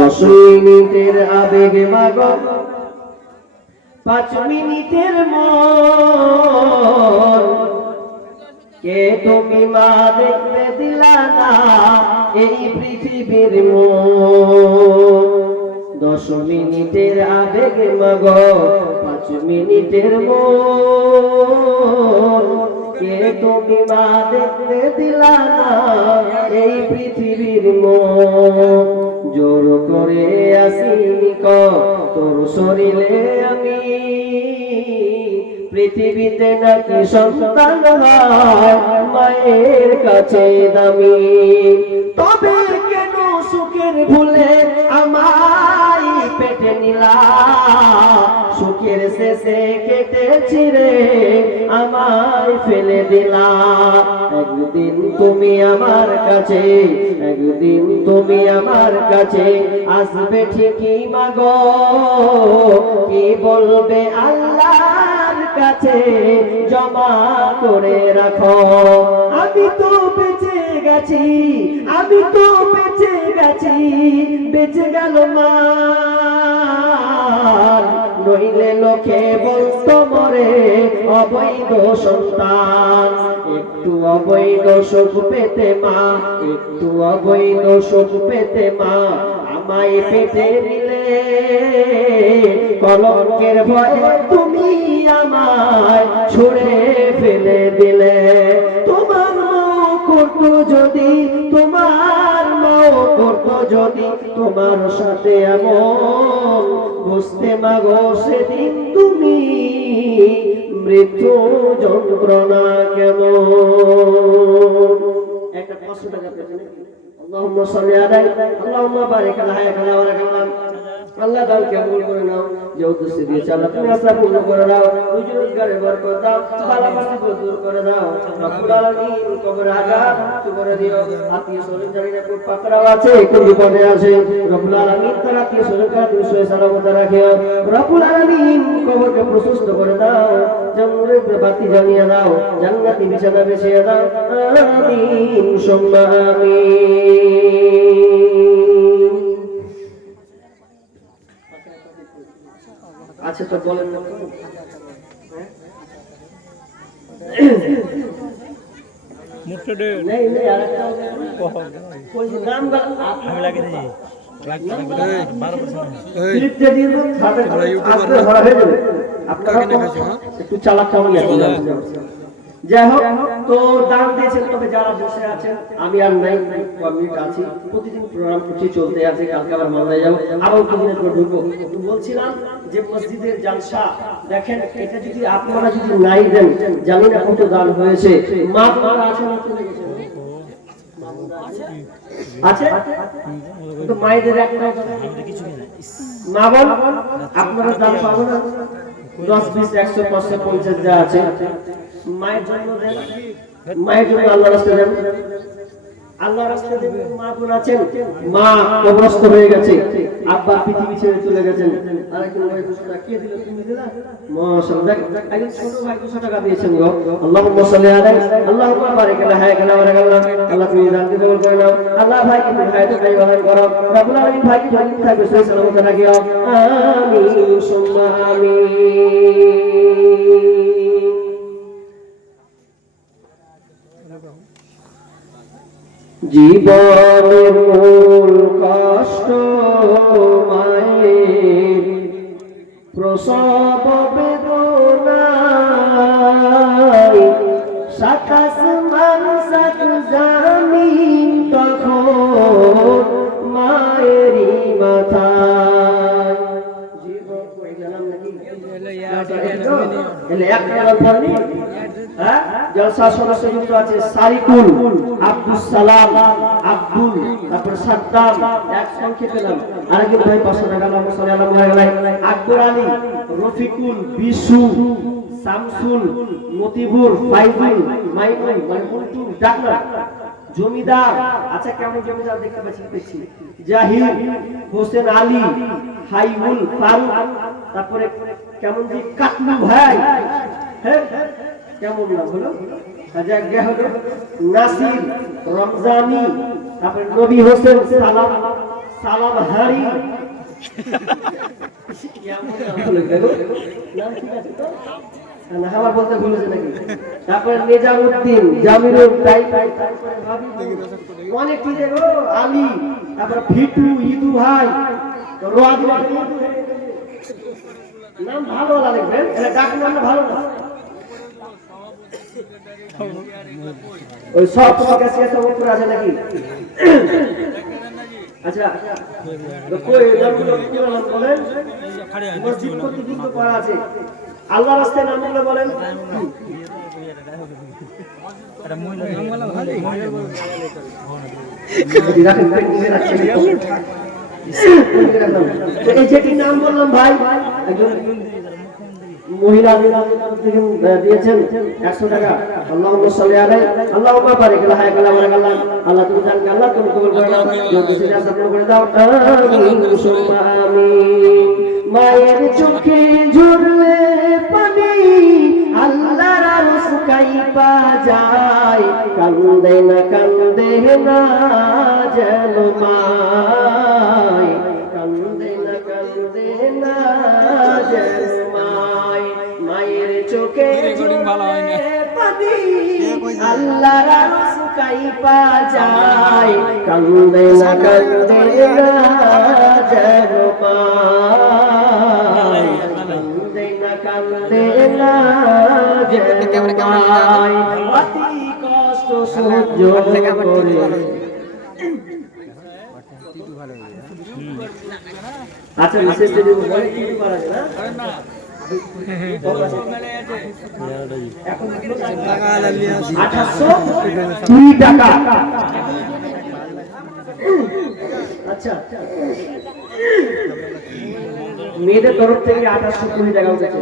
10 মিনিটের আবেগ মাগো 5 মিনিটের মন কে তুমি মা দেখতে দিলা না এই পৃথিবীর মন 10 মিনিটের আবেগ মাগো 5 মিনিটের মন কে তুমি মা দেখতে দিলা না এই পৃথিবীর মন জোর করে আসিনি তোর শরীরে আমি পৃথিবীতে নাকি সন্তান হয় মায়ের কাছে দামি তবে কেন সুখের ভুলে আমায় পেটে নিলা সুখের শেষে কেটে ছিঁড়ে আমায় ফেলে দিলা একদিন তুমি আমার কাছে একদিন তুমি আমার কাছে আসবে ঠিকই মাগো কি বলবে আল্লাহর কাছে জমা করে রাখো আমি তো বেঁচে গেছি আমি তো বেঁচে গেছি বেঁচে গেল মা নইলে লোকে বলতো মরে অবৈধ সন্তান একটু অবৈধ সুখ পেতে মা একটু অবৈধ সুখ পেতে মা আমায় পেটে নিলে কলঙ্কের ভয়ে তুমি আমায় ছুঁড়ে ফেলে দিলে তোমার মাও করতো যদি তোমার মাও করতো যদি তোমার সাথে এমন বুঝতে মাগো সেদিন তুমি মৃত্যু যন্ত্রণা কেমন একটা 500 টাকা পেতে আল্লাহুম্মা সাল্লি আলাইহি আল্লাহুম্মা বারিক আলাইহি ওয়া রাহমাতুল্লাহ আল্লাহ দান কবুল করে নাও যেহেতু দিয়েছে আল্লাহ তুমি আশা পূর্ণ করে দাও রুজি রোজগারে বরকত দাও বালাবাসি দূর করে দাও রব্বুল আলামিন কবর আযাব করে দিও আত্মীয় স্বজন যারা কোন পাকড়াও আছে কোন বিপদে আছে রব্বুল আলামিন তার আত্মীয় স্বজনকে তুমি সহায় সালামত রাখিও রব্বুল আলামিন কবরকে প্রশস্ত করে দাও জান্নাতের বাতি জ্বালিয়ে দাও জান্নাতি বিছানা বিছিয়ে দাও আমিন সুম্মা আমিন আচ্ছা তো বলেন না মুখটা দে नहीं नहीं यार कोई नाम का আমি লাগিয়ে দিই লাগিয়ে 12% ক্লিপ দিয়ে দিন তো খাতে আস্তে ধরা হয়ে যাবে আপনারা একটু চালাক চালাক যাই হোক তো দান দিয়েছেন তবে যারা বসে আছেন আমি আর নাই কমিট আছি প্রতিদিন প্রোগ্রাম করছি চলতে আছে কালকে আবার মালদায় যাব আবার দুদিনের পর ঢুকবো তো বলছিলাম যে মসজিদের জালসা দেখেন এটা যদি আপনারা যদি নাই দেন জানি না কত দান হয়েছে মা বাবা আছে না চলে গেছে আছে তো মায়েদের একটা কিছু না না বল আপনারা দান পাবো না 10 20 100 500 50 যা আছে মায়ের জন্য দেন মায়ের জন্য আল্লাহর রাস্তায় দেন আল্লাহর রাস্তায় দেন মা বোন আছেন মা কবরস্থ হয়ে গেছে আব্বা পৃথিবী ছেড়ে চলে গেছেন আর একজন ভাই 200 টাকা কে দিল তুমি দিলা মাশাআল্লাহ একজন ছোট ভাই 200 টাকা দিয়েছেন গো আল্লাহুম্মা সাল্লি আলাইহি আল্লাহুম্মা বারিক আলাইহি আল্লাহ তুমি দান কবুল করে নাও আল্লাহ ভাই কি হায়াতে তাই বানান করো রব্বুল আলামিন ভাই কি জানি থাকবে সহি সালামত রাখিও আমিন সুম্মা আমিন জীবনের মূল কষ্ট মায়ের প্রসব বেদনায় সাতাশ মান সাত জামিন তখন মায়েরই মাথায় জীবন কই গেলাম নাকি এলে এক গেলাম পড়নি হ্যাঁ জলসা সদস্য যুক্ত আছে সারিকুল আব্দুস সালাম আব্দুল তারপর সাদ্দাম এক সংখ্যা পেলাম আরেকজন ভাই 500 টাকা নাম সাল্লাল্লাহু আলাইহি আকবর আলী রফিকুল বিশু শামসুল মতিবুর ফাইজুল মাইনুল মাইমুনটু ডাকনা জমিদার আচ্ছা কেমন জমিদার দেখতে পাচ্ছি জাহির হোসেন আলী হাইবুল ফারুক তারপরে কেমন জি কাটলু ভাই হ্যাঁ কেমন নাম হলো জায়গা হলো নাসির রমজানি তারপরে নবী হোসেন সালাম সালাম হারি আমার বলতে ভুলেছে নাকি? তারপরে নিজামুদ্দিন, জামিরুল, অনেক কি দেখো আলী, তারপরে ভিটু, ইদু ভাই, রোয়াদ, নাম ভালো লাগবেন, এটা ডাক নাম ভালো না। ওই সব তোমার কাছে সব উপর আছে নাকি? আচ্ছা তো কই নামগুলো বলেন, মসজিদ করতে কিন্তু করা আছে, আল্লাহর রাস্তায় নামগুলো বলেন। এই যেটি নাম বললাম ভাই, একজন মহিলা দিয়েছেন 100 টাকা। আল্লাহুম্মা সাল্লি আলাইহি আল্লাহুম্মা বারিক আলা হায়াকাল্লাহ বারাকাল্লাহ। আল্লাহ তুমি জান আল্লাহ তুমি কবুল করে নাও, যদি রাস্তা করে দাও। আমিন সুম্মা আমিন। মায়ের চোখে ঝরলে পানি আল্লাহর আরশ কাইপা যায়, কান্দে না যেন মাই, কান্দে না যেন মাই। মায়ের চোখে পানি আল্লাহর আরশ কাইপা যায়, কান্দে না যেন মাই, কান্দে না যেন মাই। অতি কষ্ট সহ্য করে আচ্ছা মেসেজ যদি বলে কি করা যায় না? এখন 2802 টাকা। আচ্ছা মেয়েদের তরফ থেকে 2820 টাকা উঠেছে।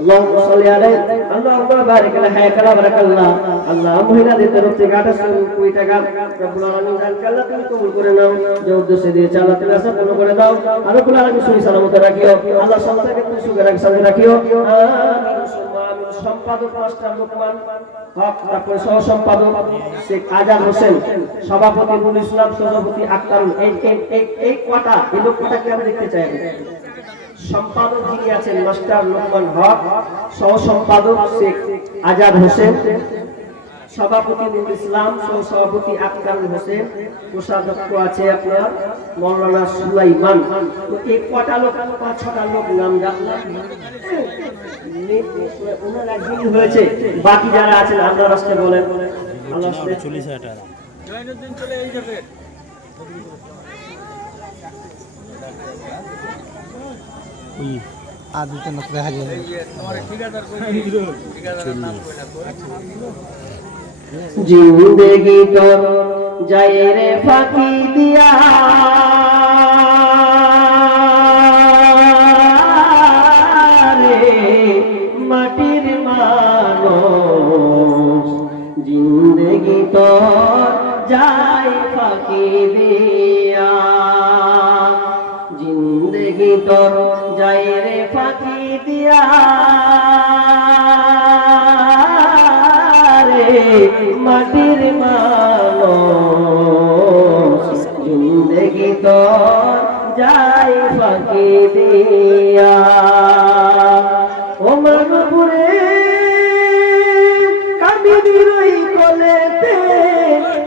আল্লাহুম্মা সাল্লি আলাইহি আল্লাহুম্মা বারিক আলা হায়াকাল্লাহ বারাকাল্লাহ। আল্লাহ মহিলাদের তরফ থেকে 2820 টাকা রব্বুল আলামিন জানকে আল্লাহ তুমি কবুল করে নাও, যে উদ্দেশ্যে দিয়েছে আল্লাহ তুমি আশা পূর্ণ করে দাও। আর রব্বুল আলামিন সহি সালামতে রাখিও, আল্লাহ সংসারকে তুমি সুখে রাখিও। আমিন সুম্মা আমিন। সম্পাদক মাস্টার লোকমান হক, তারপরে সহ সম্পাদক শেখ আজাদ হোসেন, সভাপতি নুরুল ইসলাম, সভাপতি আক্তারুল। এই কটা এই লোক কটাকে আমি দেখতে চাই। সম্পাদক যিনি আছেন মাস্টার লোকমান হক, সহ সম্পাদক শেখ আজাদ হোসেন, সভাপতি নুরুল ইসলাম, সহ সভাপতি আক্তারুল হোসেন, কোষাধ্যক্ষ আছে আপনার মৌলানা সুলাইমান। তো এই কটা লোক 5-6টা লোক নাম জানলাম, ওনার একদিনই হয়েছে। বাকি যারা আছেন আল্লাহর রাস্তায় বলেন, আল্লাহর রাস্তায় 40,000 টাকা। জয়নুদ্দিন চলে এই যাবে। আদিতে না দেখা যায় তোমার ঠিকাদার কই ঠিকাদারের নাম কইনা জিন্দেগি তোর যায় রে ফাঁকি দিয়া, রে মাটির মানুষ। জিন্দেগি তোর যায় ফাঁকি দিয়া, জিন্দেগি তোর যায় রে ফাঁকি দিয়া, মাটির মানুষ। জিন্দেগি তো যাই ফাঁকি দিয়া, ও মানবুরে কামিনী রই কলেতে,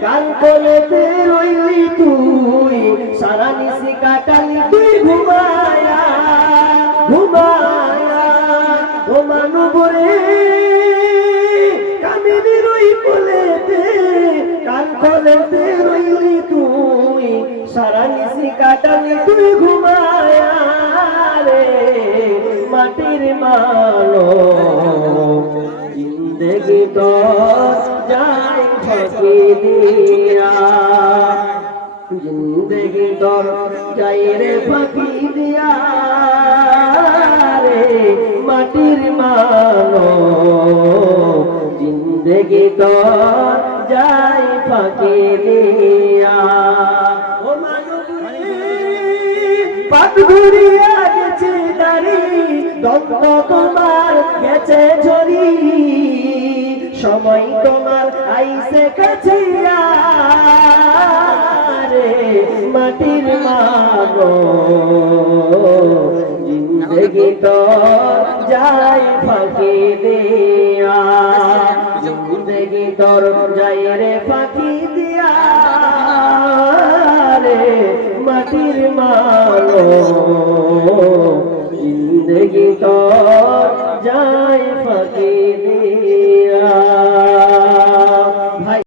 কান কলেতে রইলি তুই, সারা নিশি কাটালি তুই ঘুমায়া ঘুমায়া। ও মানবুরে কামিনী রই কলেতে, কান কলেতে রইলি তুই, সারা নিশি কাটালি তুই ঘুমায়া রে মাটির মানুষ। জিন্দেগি তো যাই ফাঁকি দিয়া, জিন্দেগি তোর যাই রে ফাঁকি দিয়া, রে মাটির মানুষ। জিন্দেগি তোর যাই ফাঁকি দিয়া, ও পাট ঘুরিয়া গেছে দাড়ি, দ্বন্দ্ব তোমার গেছে ঝরি, সময় তোমার আইসে কাছিয়া রে মাটির মানো জিন্দগি তো যায় ফাঁকি দিয়া জিন্দগি তোর যায় রে ফাঁকি দিয়া রে মাটির মানো জিন্দগি তোর যায়